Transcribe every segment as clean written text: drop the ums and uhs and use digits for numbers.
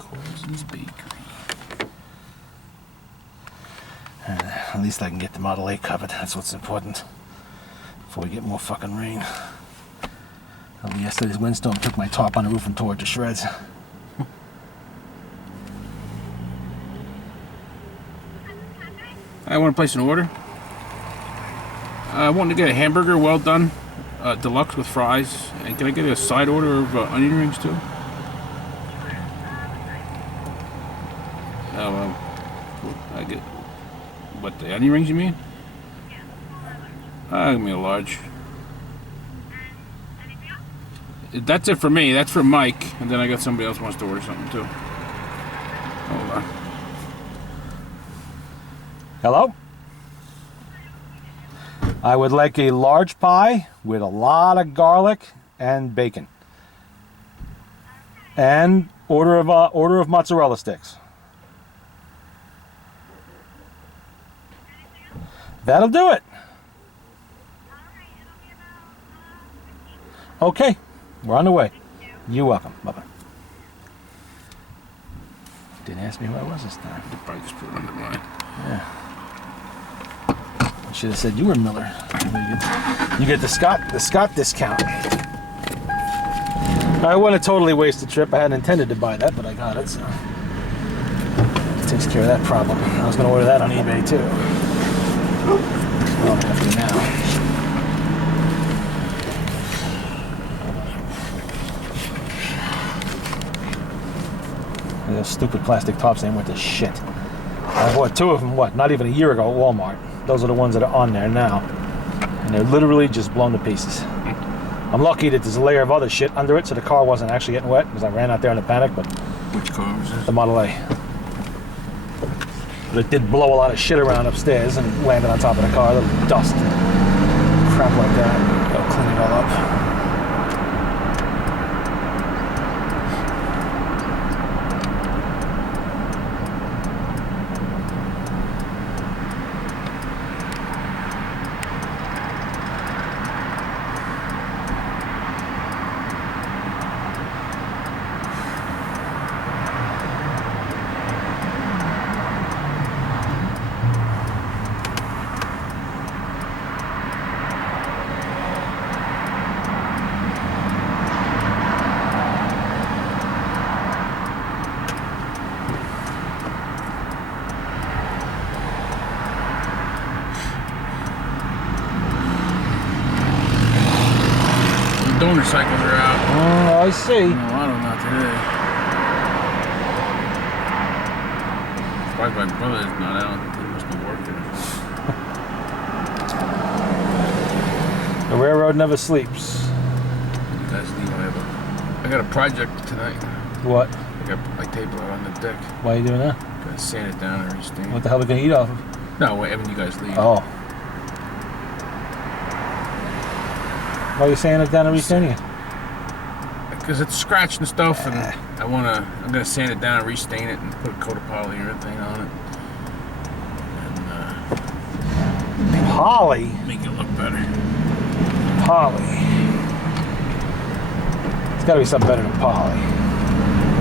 Coulson's Bakery. At least I can get the Model A covered. That's what's important. Before we get more fucking rain. Yesterday's windstorm took my top on the roof and tore it to shreds. I want to place an order. I want to get a hamburger, well done, deluxe with fries. And can I get a side order of onion rings too? I get what, the onion rings you mean? Give me a large. That's it for me. That's for Mike, and then I got somebody else who wants to order something too. Hold on. Hello? I would like a large pie with a lot of garlic and bacon. And order of mozzarella sticks. That'll do it. Okay, we're on the way. You're welcome. Bye-bye. Didn't ask me who I was this time. You probably just put it under mine. Yeah. I should have said you were Miller. You get the Scott discount. I wouldn't have totally wasted the trip. I hadn't intended to buy that, but I got it, so it takes care of that problem. I was going to order that on eBay too. Well, I have to now. Those stupid plastic tops ain't worth the shit. I bought two of them, not even a year ago at Walmart. Those are the ones that are on there now. And they're literally just blown to pieces. I'm lucky that there's a layer of other shit under it, so the car wasn't actually getting wet, because I ran out there in a panic, but... Which car was it? The Model A. But it did blow a lot of shit around upstairs and landed on top of the car, little dust. Crap like that. I'll clean it all up. Donor cycles are out. Oh, I see. No, I don't know today. Probably my brother's not out. He must be working. The railroad never sleeps. That's neat. I got a project tonight. What? I got my table out on the deck. Why are you doing that? Gotta sand it down and restain it. What the hell are we gonna eat off of? No, wait, when you guys leave. Oh. Why are you sanding it down and restaining it? Because it's scratched and stuff, and I'm gonna sand it down and restain it and put a coat of polyurethane on it. And Poly? make it look better. Poly. It's gotta be something better than poly.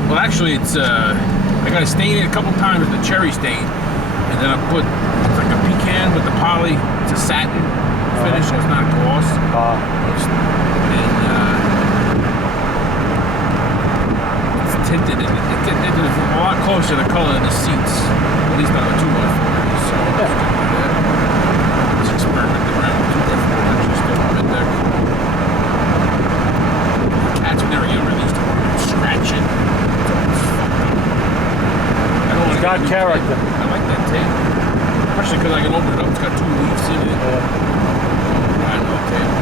Well, actually, it's I gotta stain it a couple times with the cherry stain, and then I put it's like a pecan with the poly. It's a satin finish, so it's not gloss. It's tinted, and it's a lot closer to the color of the seats, at least on the 2x4. So let's experiment around with 2x4 just still on mid-deck. Cats when they were younger, they used to scratch it. It's got character. I like that tape. Especially because I can open it up. It's got 2 leaves in it. I know tape.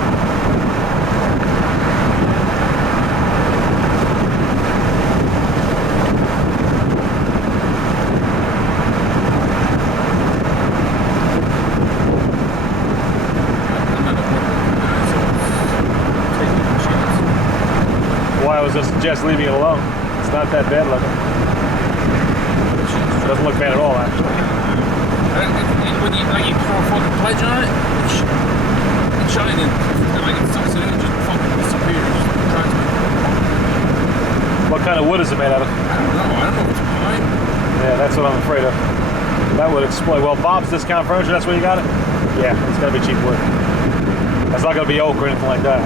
Why I was just suggest leaving it alone. It's not that bad looking. It doesn't look bad at all, actually. When you throw a fucking pledge on it, it's shiny and like it sucks it in and just fucking disappears. What kind of wood is it made out of? I don't know. I don't know if it's pine. Yeah, that's what I'm afraid of. That would explode. Well, Bob's Discount Furniture, that's where you got it? Yeah, it's gotta be cheap wood. That's not gonna be oak or anything like that.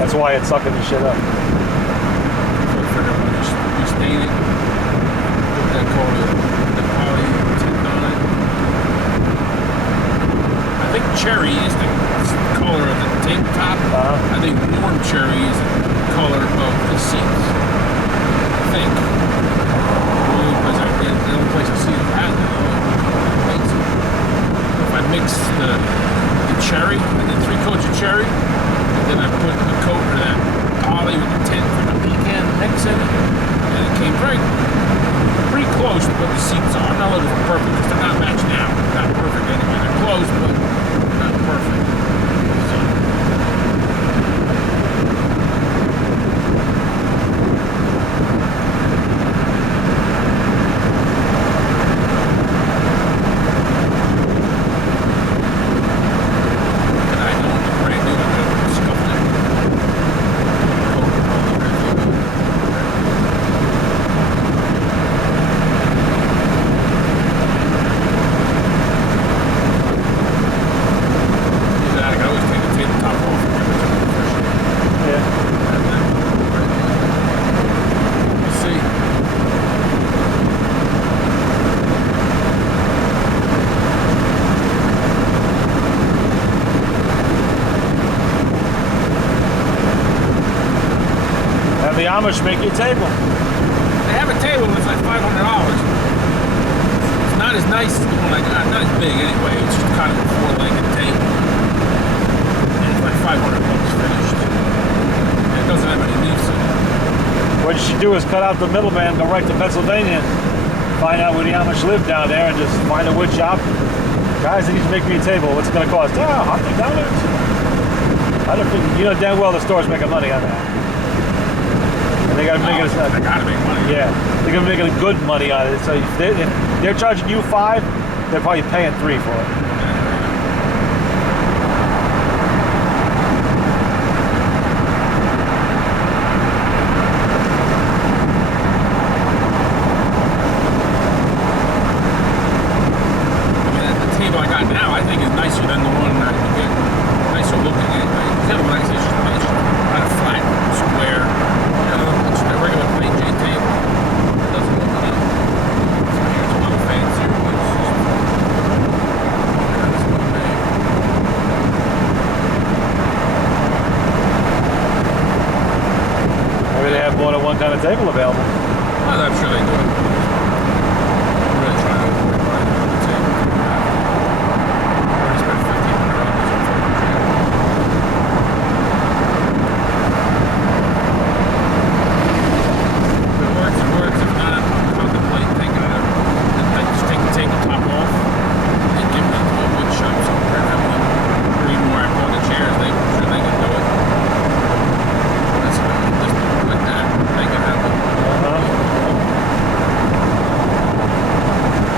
That's why it's sucking the shit up. So I figured I'll just restain it. Put that color, the poly tint on it. I think cherry is the color of the tabletop. I think warm cherry is the color of the seats. I think. The only place I see it at if I mix the cherry, I did 3 coats of cherry, and then I put a coat of that poly with the tint from the pecan mix in it, and it came pretty close to what the seats are. I'm not looking for perfect because they're not matched now. They're not perfect anyway. They're close, but not perfect. So, The Amish make you a table. they have a table that's like $500. It's not as nice as the one I got. Not as big anyway. It's just kind of a 4-legged table. And it's like $500 finished. And it doesn't have any leaves in it. What you should do is cut out the middleman, go right to Pennsylvania, find out where the Amish live down there, and just find a wood shop. Guys, they need to make me a table. What's it going to cost? $100. I don't think, you know damn well the store's making money on that. They gotta make it. They gotta make money. Yeah, they're gonna make it good money on it. So if they're charging you $5, they're probably paying $3 for it. I mean, the table I got now, I think is nicer than the one that you get. Nicer looking anyway. The other one, it's just kind of flat, square. It's a regular plain J table. It doesn't look good. So here's a little fancier. That's what I made. Maybe they have more than one kind of table available. Well, I'm sure they do. I'm really trying to avoid buying another table. I already spent $1,500 on furniture. If it works, it works. If not, I'm contemplating taking it out. I just take the tabletop off and give it to a wood shop somewhere and have them, or even where I bought the chairs, I'm sure they can do it. That's just like that. They can have it.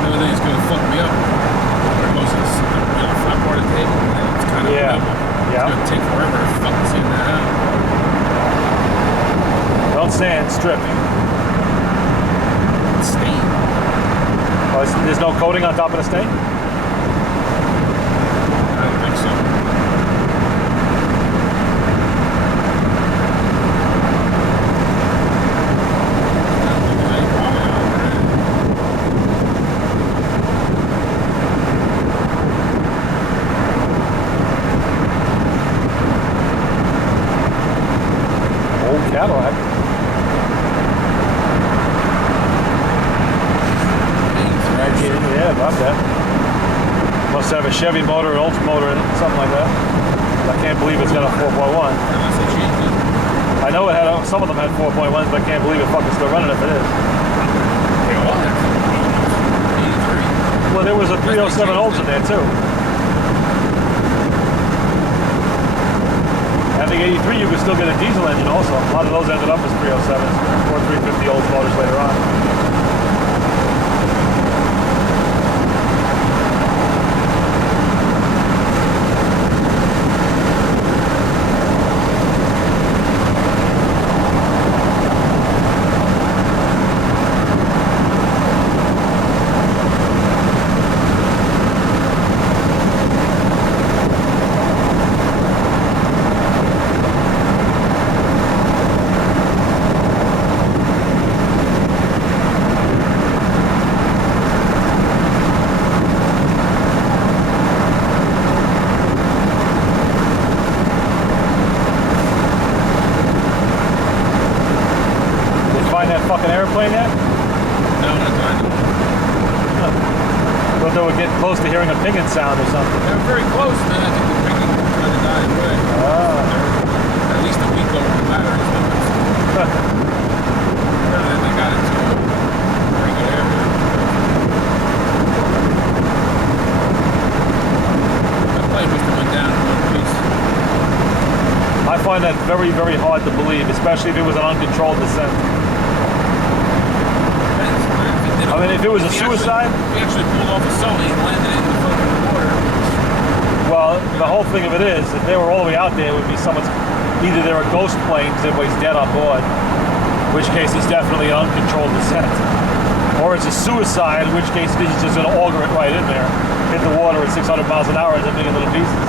The only thing that's going to fuck me up are most of the flat part of the table, and it's kind of Yeah. level. Yeah. It's going to take forever to fucking sand that out. Don't sand, strip. It's stained. Oh, there's no coating on top of the stain? I don't think so. I don't think there's any poly on it. Old Cadillac. Yeah, about that. Must have a Chevy motor, an Ultra motor in it, something like that. I can't believe it's got a 4.1. Unless they changed it. I know it had some of them had 4.1s, but I can't believe it fucking still running if it is. They all have 83. Well, there was a 307 Ultra there too. I think 83 you could still get a diesel engine also. A lot of those ended up as 307s or 350 Ultra motors later on. airplane yet? No, not that I know. Thought they would get close to hearing a pinging sound or something. They were very close, and then I think the pinging kind of died away. They're at least a week over the batteries. And then they got it to a very good area. That plane must have went down in one piece. I find that very, very hard to believe, especially if it was an uncontrolled descent. I mean, if it was a suicide... We actually pulled off a Sully and landed it in the fucking water. Well, the whole thing of it is, if they were all the way out there, it would be someone's... Either they're a ghost plane because everybody's dead on board, in which case it's definitely an uncontrolled descent. Or it's a suicide, in which case he's just going to auger it right in there, hit the water at 600 miles an hour and then in little pieces.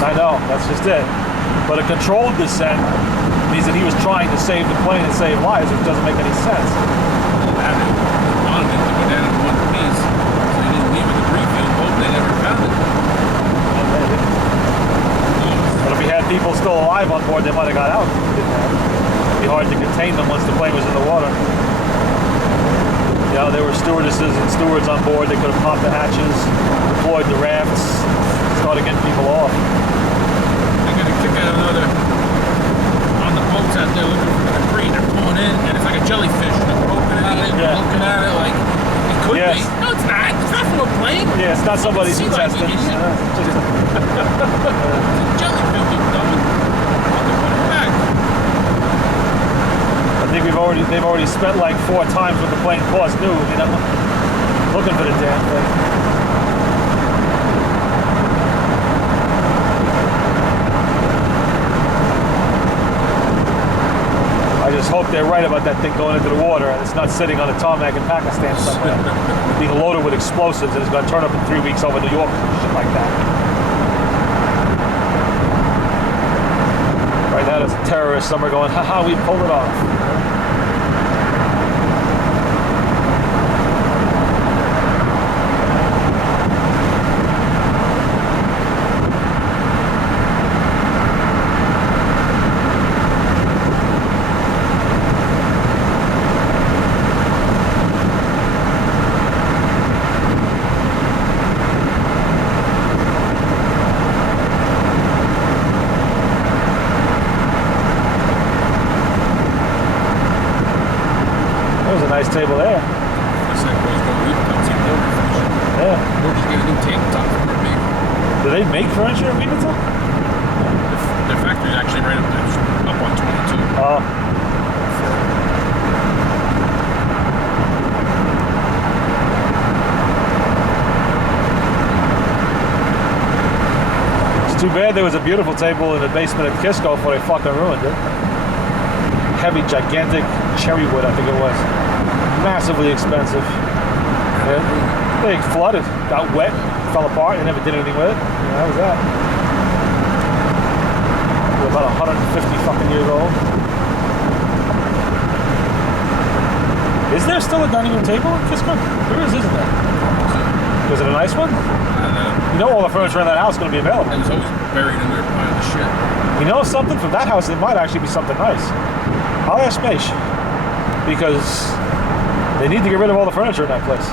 I know, that's just it. But a controlled descent means that he was trying to save the plane and save lives, which doesn't make any sense. Wanted it to go down in one piece, so he didn't leave it the briefing and hope they never found it. But if he had people still alive on board, they might have got out. It'd be hard to contain them once the plane was in the water. You know, there were stewardesses and stewards on board. They could have popped the hatches, deployed the rafts, started getting people off. They got a kick out of another on the boats out there looking for the debris. They're pulling in, and it's like a jellyfish. They're poking at it, looking at it like it could be. No, it's not. It's not from a plane. Yeah, it's not somebody's intestines. Jellyfish looked dumb. Put it back. I think they've already spent like 4 times what the plane cost new, you know, looking for the damn thing. I just hope they're right about that thing going into the water and it's not sitting on a tarmac in Pakistan somewhere, being loaded with explosives and it's going to turn up in 3 weeks over New York and shit like that. Right now, there's a terrorist somewhere going, haha, we pulled it off. Nice table there. Looks like boys go eat come see Wilbur fish. Yeah. We'll just get a new tabletop for our baby. Do they make furniture in Weevilton? Their factory's actually right up there, up on 22. Oh. It's too bad there was a beautiful table in the basement at Kisco before they fucking ruined it. Heavy, gigantic cherry wood, I think it was. Massively expensive. Yeah. They flooded, got wet, fell apart, and never did anything with it. Yeah, that was that. We're about 150 fucking years old. Is there still a dining room table in Kisco? There is, isn't there? Was it a nice one? I don't know. You know all the furniture in that house is going to be available. It was always buried under a pile of shit. You know something? From that house, it might actually be something nice. I'll ask Maish. Because they need to get rid of all the furniture in that place.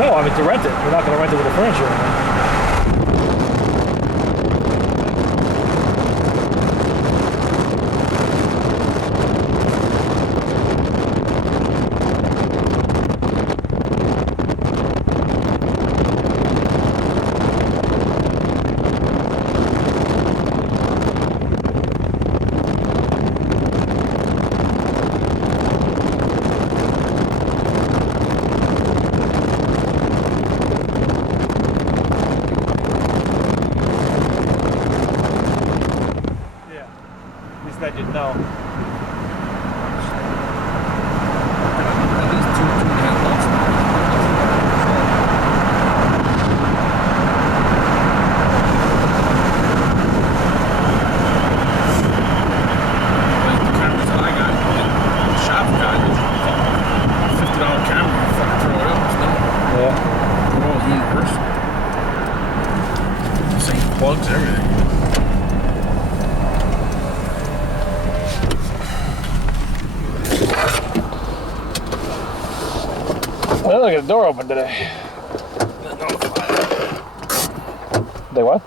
No, I mean to rent it. We're not going to rent it with the furniture in it. Well, I got the door open today. They what?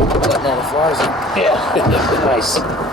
Letting all the flies in. Yeah. Nice.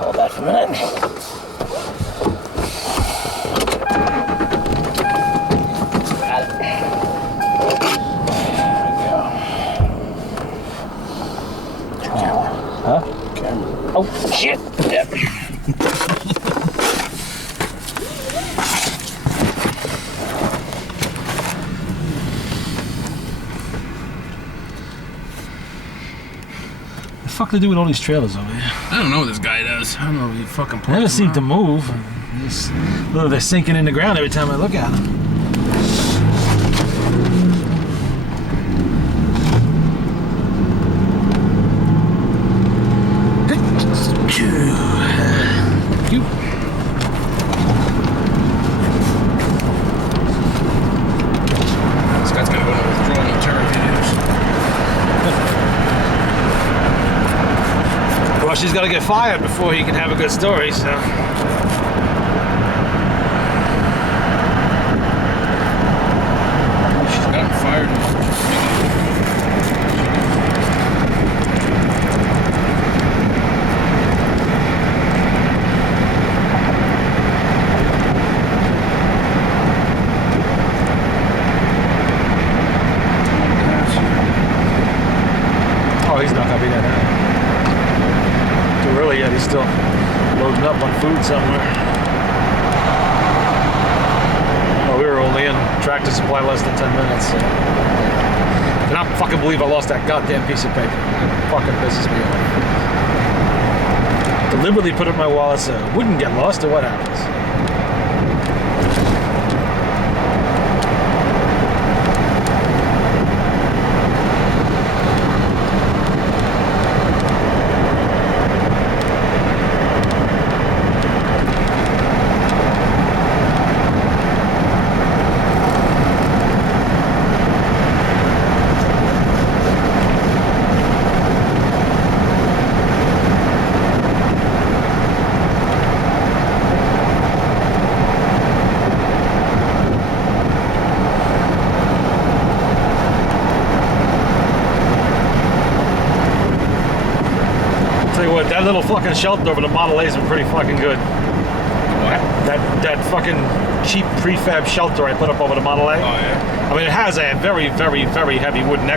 Hold that for a minute. Got it. There we go. Huh? Camera. Oh, shit. Yep. The fuck they do with all these trailers over here? I don't know what this guy does. I don't know if he fucking They never seem to move. They're sinking in the ground every time I look at them. You. This guy's gonna go into withdrawal in terror videos. Well, she's got to get fired before he can have a good story, so. She's gotten fired. Oh, he's not gonna be there now. Too early yet. He's still loading up on food somewhere. Oh, we were only in Tractor Supply less than 10 minutes. So. I cannot fucking believe I lost that goddamn piece of paper. It fucking pisses me off. Deliberately put it in my wallet so it wouldn't get lost, or what happens? That little fucking shelter over the Model A's been pretty fucking good. What? That fucking cheap prefab shelter I put up over the Model A. Oh, yeah. I mean, it has a very, very, very heavy wooden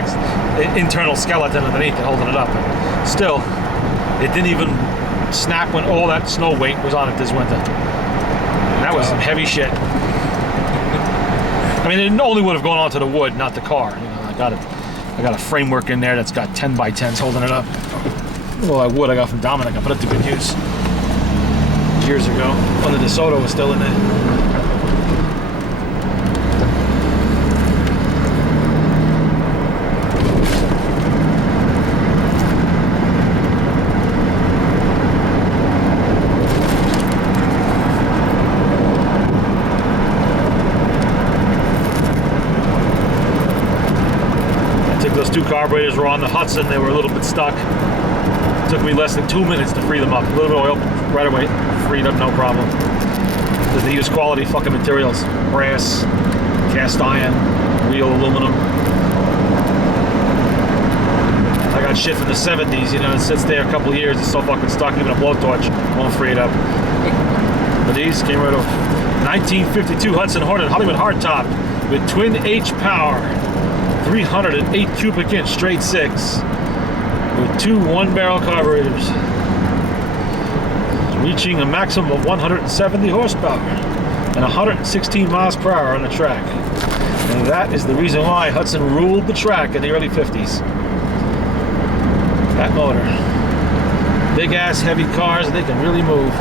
internal skeleton underneath it holding it up. But still, it didn't even snap when all that snow weight was on it this winter. And that was some heavy shit. I mean, it only would have gone onto the wood, not the car. You know, I got a framework in there that's got 10x10s holding it up. Well, that wood I got from Dominic, I put it to good use years ago when the DeSoto was still in there. I think those two carburetors were on the Hudson. They were a little bit stuck. Took me less than 2 minutes to free them up. A little bit of oil right away, freed up, no problem. They use quality fucking materials: brass, cast iron, real aluminum. I got shit from the 70s, you know, it sits there a couple of years, it's so fucking stuck, even a blowtorch won't free it up. But these came right off. 1952 Hudson Hornet Hollywood hardtop with twin H power, 308 cubic inch straight six. With two one-barrel carburetors, reaching a maximum of 170 horsepower and 116 miles per hour on the track. And that is the reason why Hudson ruled the track in the early 50s. That motor. Big-ass, heavy cars, they can really move.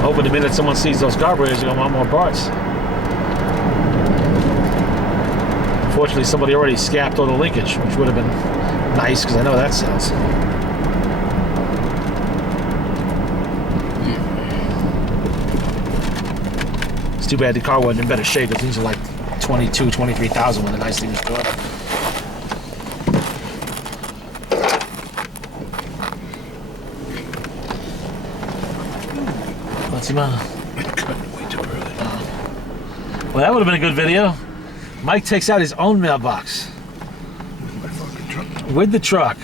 Hoping the minute someone sees those carburetors, they're going to want more parts. Unfortunately, somebody already scapped all the linkage, which would have been Nice, because I know that sells. It's too bad the car wasn't in better shape. These are like 22, 23,000 when the nice thing was good. What's the matter? Way too early. Well, that would have been a good video. Mike takes out his own mailbox. My fucking truck. With the truck.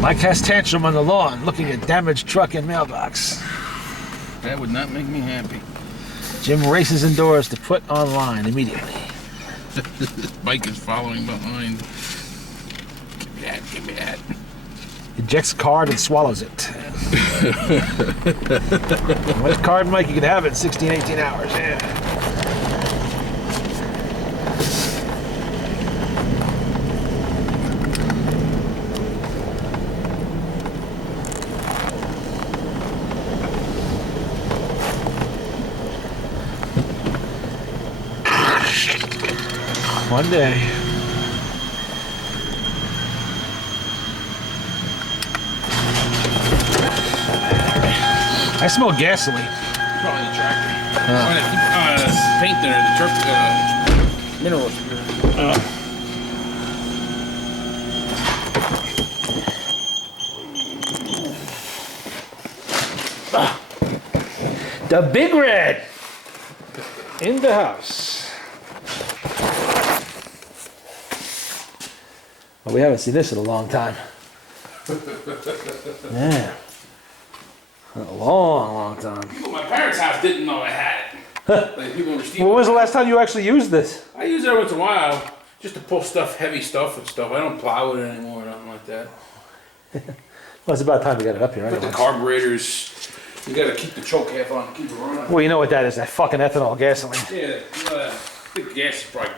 Mike has tantrum on the lawn looking at damaged truck and mailbox. That would not make me happy. Jim races indoors to put online immediately. Mike is following behind. Give me that, give me that. Ejects card and swallows it. Which card, Mike? You can have it in 16, 18 hours. Yeah. One day. I smell gasoline. Probably the tractor. Paint there, the truck, minerals. The Big Red in the house. Well, we haven't seen this in a long time. Yeah. A long, long time. People at my parents' house didn't know I had it. Like people were stealing. When was the last time you actually used this? I use it every once in a while just to pull stuff, heavy stuff and stuff. I don't plow it anymore or nothing like that. Well, it's about time we got it up here. But the Anyway. carburetors, you gotta keep the choke half on to keep it running. Well, you know what that is, that fucking ethanol gasoline. Yeah, the gas is probably gone.